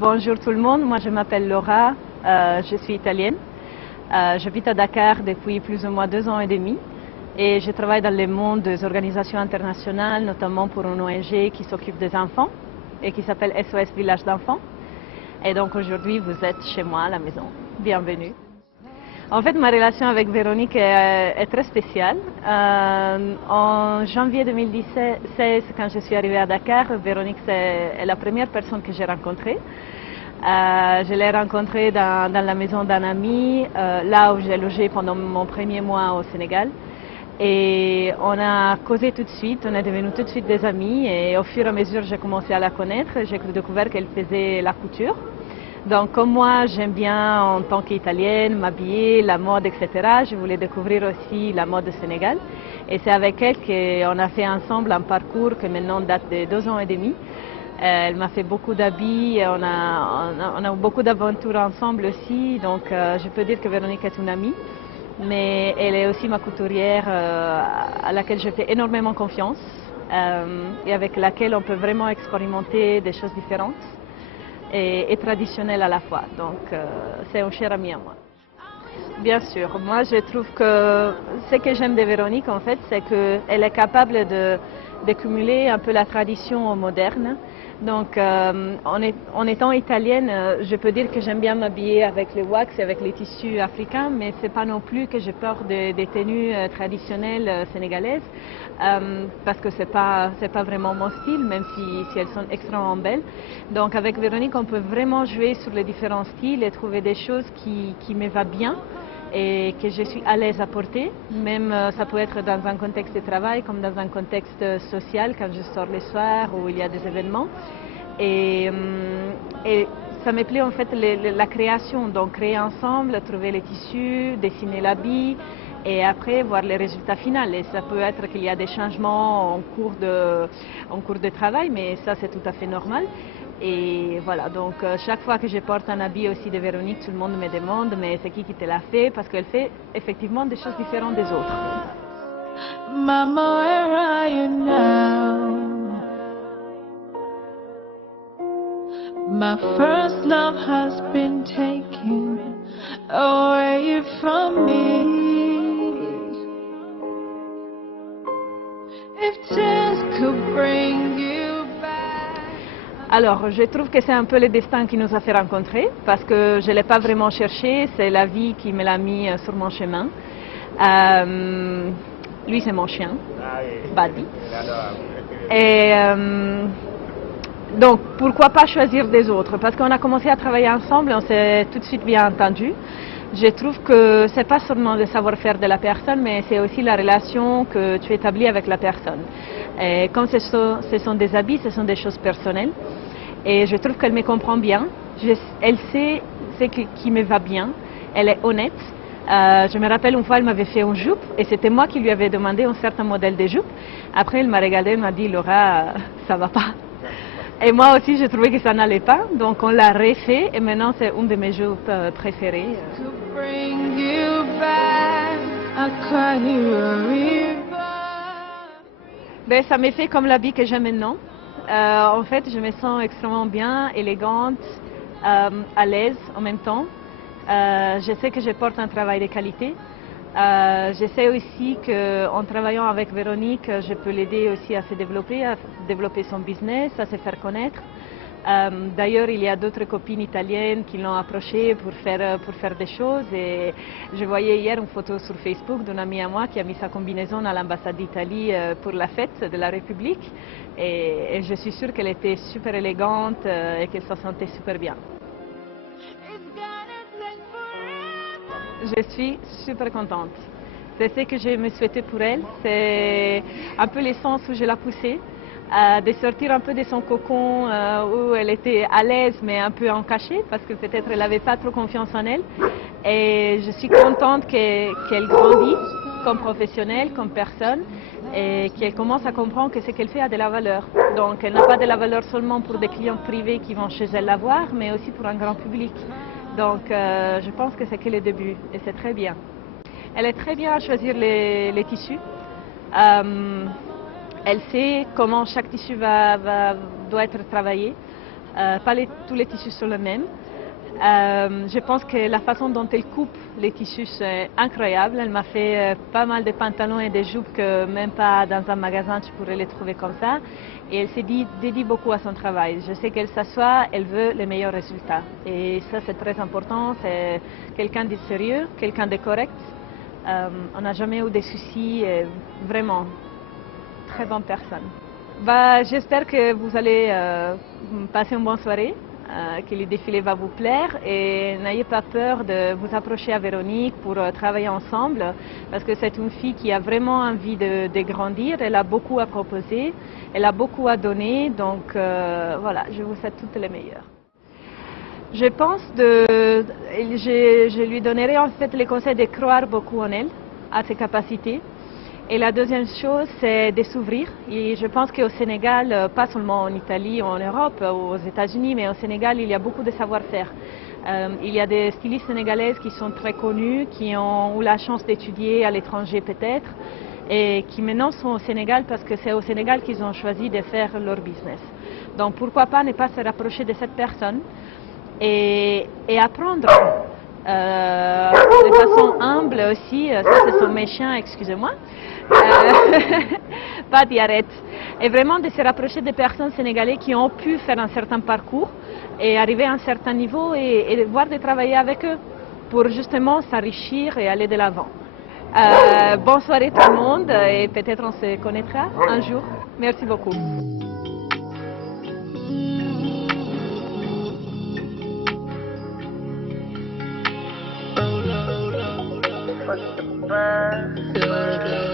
Bonjour tout le monde, moi je m'appelle Laura, je suis italienne. J'habite à Dakar depuis plus ou moins 2 ans et demi et je travaille dans le monde des organisations internationales, notamment pour une ONG qui s'occupe des enfants et qui s'appelle SOS Village d'enfants. Et donc aujourd'hui vous êtes chez moi à la maison. Bienvenue. En fait, ma relation avec Véronique est très spéciale. En janvier 2016, quand je suis arrivée à Dakar, Véronique est la première personne que j'ai rencontrée. Je l'ai rencontrée dans la maison d'un ami, là où j'ai logé pendant mon premier mois au Sénégal. Et on a causé tout de suite, on est devenus tout de suite des amis. Et au fur et à mesure, j'ai commencé à la connaître. J'ai découvert qu'elle faisait la couture. Donc comme moi, j'aime bien en tant qu'Italienne m'habiller, la mode, etc. Je voulais découvrir aussi la mode du Sénégal. Et c'est avec elle qu'on a fait ensemble un parcours qui maintenant date de 2 ans et demi. Elle m'a fait beaucoup d'habits, on a eu beaucoup d'aventures ensemble aussi. Donc je peux dire que Véronique est une amie. Mais elle est aussi ma couturière à laquelle je fais énormément confiance et avec laquelle on peut vraiment expérimenter des choses différentes et traditionnelles à la fois. Donc c'est un cher ami à moi. Bien sûr, moi je trouve que ce que j'aime de Véronique en fait, c'est qu'elle est capable de cumuler un peu la tradition au moderne. Donc en étant italienne, je peux dire que j'aime bien m'habiller avec le wax et avec les tissus africains, mais c'est pas non plus que j'ai peur des tenues traditionnelles sénégalaises, parce que c'est pas vraiment mon style, même si elles sont extrêmement belles. Donc avec Véronique, on peut vraiment jouer sur les différents styles et trouver des choses qui me vont bien et que je suis à l'aise à porter, même ça peut être dans un contexte de travail comme dans un contexte social quand je sors le soir ou il y a des événements. Et ça me plaît en fait la création, donc créer ensemble, trouver les tissus, dessiner l'habit et après voir les résultats finaux. Et ça peut être qu'il y a des changements en cours de travail, mais ça c'est tout à fait normal. Et voilà, donc chaque fois que je porte un habit aussi de Véronique, tout le monde me demande mais c'est qui te l'a fait, parce qu'elle fait effectivement des choses différentes des autres. Mama, where are you now? My first love has been taken away from me. If tears could bring you back. Alors, je trouve que c'est un peu le destin qui nous a fait rencontrer, parce que je ne l'ai pas vraiment cherché, c'est la vie qui me l'a mis sur mon chemin. Lui, c'est mon chien, Buddy. Et donc, pourquoi pas choisir des autres? Parce qu'on a commencé à travailler ensemble, on s'est tout de suite bien entendu. Je trouve que ce n'est pas seulement le savoir-faire de la personne, mais c'est aussi la relation que tu établis avec la personne. Et comme ce sont des habits, ce sont des choses personnelles. Et je trouve qu'elle me comprend bien. Elle sait ce qui me va bien. Elle est honnête. Je me rappelle une fois, elle m'avait fait une jupe et c'était moi qui lui avais demandé un certain modèle de jupe. Après, elle m'a regardé et m'a dit « Laura, ça va pas ». Et moi aussi, j'ai trouvé que ça n'allait pas. Donc, on l'a refait et maintenant, c'est une de mes jupes préférées. Ben, ça me fait comme l'habit que j'ai maintenant. En fait, je me sens extrêmement bien, élégante, à l'aise en même temps. Je sais que je porte un travail de qualité. Je sais aussi qu'en travaillant avec Véronique, je peux l'aider aussi à se développer, à développer son business, à se faire connaître. D'ailleurs, il y a d'autres copines italiennes qui l'ont approchée pour faire des choses. Et je voyais hier une photo sur Facebook d'une amie à moi qui a mis sa combinaison à l'ambassade d'Italie pour la fête de la République. Et je suis sûre qu'elle était super élégante et qu'elle se sentait super bien. Je suis super contente. C'est ce que je me souhaitais pour elle. C'est un peu le sens où je l'ai poussée, de sortir un peu de son cocon où elle était à l'aise mais un peu en cachet parce que peut-être elle n'avait pas trop confiance en elle. Et je suis contente qu'elle grandisse comme professionnelle, comme personne et qu'elle commence à comprendre que ce qu'elle fait a de la valeur. Donc elle n'a pas de la valeur seulement pour des clients privés qui vont chez elle la voir, mais aussi pour un grand public. Donc je pense que c'est que le début et c'est très bien. Elle est très bien à choisir les tissus. Elle sait comment chaque tissu doit être travaillé. tous les tissus sont les mêmes. Je pense que la façon dont elle coupe les tissus c'est incroyable. Elle m'a fait pas mal de pantalons et de jupes que même pas dans un magasin tu pourrais les trouver comme ça. Et elle s'est dédie beaucoup à son travail. Je sais qu'elle s'assoit, elle veut les meilleurs résultats. Et ça c'est très important. C'est quelqu'un de sérieux, quelqu'un de correct. On n'a jamais eu de soucis, vraiment très bonne personne. J'espère que vous allez passer une bonne soirée. Que le défilé va vous plaire et n'ayez pas peur de vous approcher à Véronique pour travailler ensemble parce que c'est une fille qui a vraiment envie de grandir, elle a beaucoup à proposer, elle a beaucoup à donner, donc voilà, je vous souhaite toutes les meilleures. Je pense je lui donnerai en fait le conseil de croire beaucoup en elle, à ses capacités. Et la deuxième chose, c'est de s'ouvrir. Et je pense qu'au Sénégal, pas seulement en Italie ou en Europe ou aux États-Unis, mais au Sénégal, il y a beaucoup de savoir-faire. Il y a des stylistes sénégalaises qui sont très connues, qui ont eu la chance d'étudier à l'étranger peut-être, et qui maintenant sont au Sénégal parce que c'est au Sénégal qu'ils ont choisi de faire leur business. Donc pourquoi pas ne pas se rapprocher de cette personne et apprendre. De façon humble aussi, ça ce sont mes chiens, excusez-moi, pas d'arrête. Et vraiment de se rapprocher des personnes sénégalaises qui ont pu faire un certain parcours et arriver à un certain niveau et voir de travailler avec eux pour justement s'enrichir et aller de l'avant. Bonne soirée tout le monde et peut-être on se connaîtra un jour. Merci beaucoup. Fuck the bus.